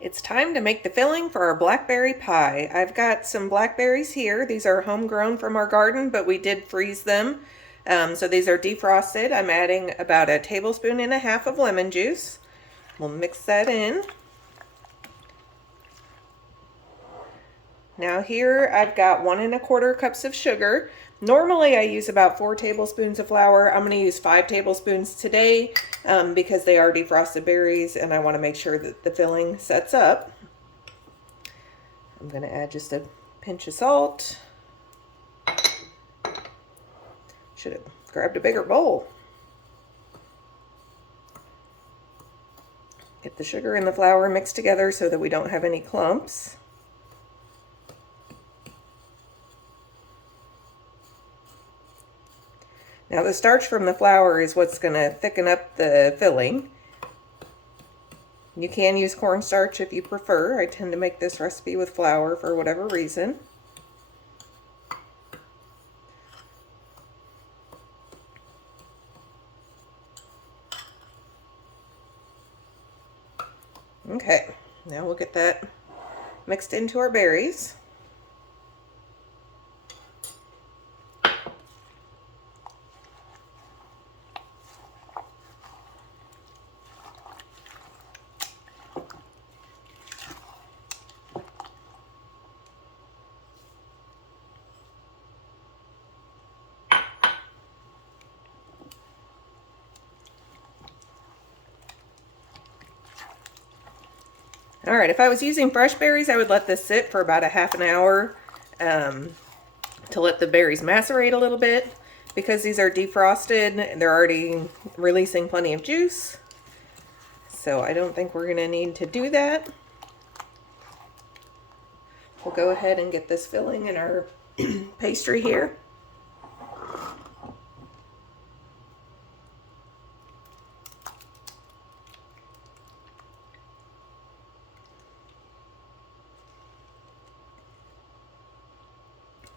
It's time to make the filling for our blackberry pie. I've got some blackberries here. These are homegrown from our garden, but we did freeze them. So these are defrosted. I'm adding about 1.5 tablespoons of lemon juice. We'll mix that in. Now here I've got 1¼ cups of sugar. Normally I use about 4 tablespoons of flour. I'm going to use 5 tablespoons today because they are defrosted berries and I want to make sure that the filling sets up. I'm going to add just a pinch of salt. Should have grabbed a bigger bowl. Get the sugar and the flour mixed together so that we don't have any clumps. Now the starch from the flour is what's going to thicken up the filling. You can use cornstarch if you prefer. I tend to make this recipe with flour for whatever reason. Okay, now we'll get that mixed into our berries. All right, if I was using fresh berries, I would let this sit for about 1/2 hour to let the berries macerate a little bit. Because these are defrosted, they're already releasing plenty of juice. So I don't think we're gonna need to do that. We'll go ahead and get this filling in our pastry here.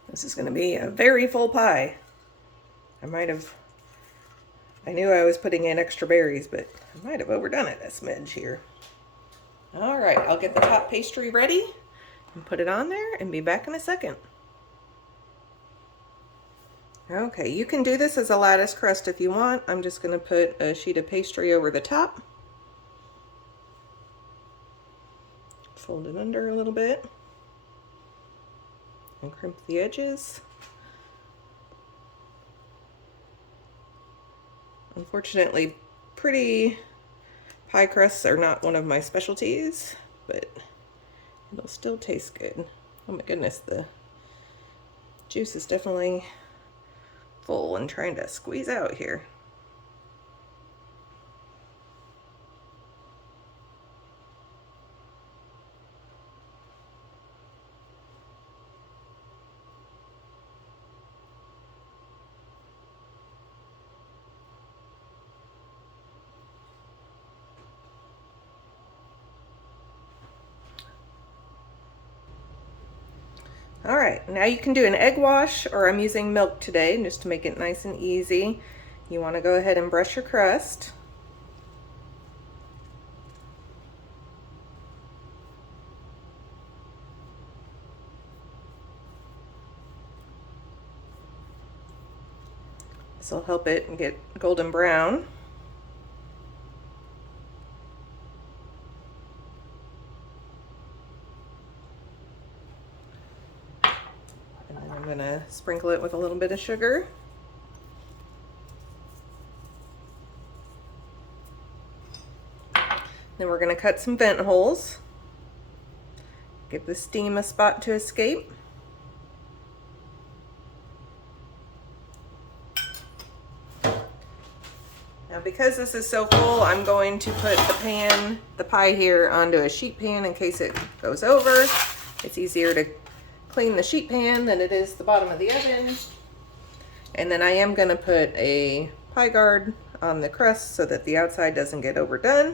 This is going to be a very full pie. I knew I was putting in extra berries, but I might have overdone it a smidge here. All right, I'll get the top pastry ready and put it on there and be back in a second. Okay, you can do this as a lattice crust if you want. I'm just going to put a sheet of pastry over the top. Fold it under a little bit. And crimp the edges. Unfortunately, pretty pie crusts are not one of my specialties, but it'll still taste good. Oh my goodness, the juice is definitely full and trying to squeeze out here. All right, now you can do an egg wash, or I'm using milk today just to make it nice and easy. You want to go ahead and brush your crust. This will help it get golden brown. I'm going to sprinkle it with a little bit of sugar. Then we're going to cut some vent holes. Give the steam a spot to escape. Now because this is so full, I'm going to put the pie here onto a sheet pan in case it goes over. It's easier to clean the sheet pan than it is the bottom of the oven. And then I am going to put a pie guard on the crust so that the outside doesn't get overdone.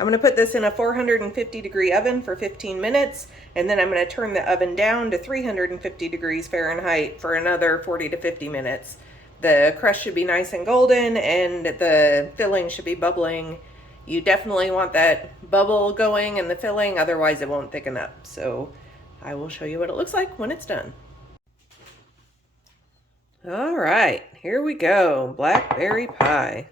I'm going to put this in a 450-degree oven for 15 minutes, and then I'm going to turn the oven down to 350 degrees Fahrenheit for another 40 to 50 minutes. The crust should be nice and golden, and the filling should be bubbling You definitely want that bubble going in the filling, otherwise it won't thicken up. So I will show you what it looks like when it's done. All right, here we go, blackberry pie.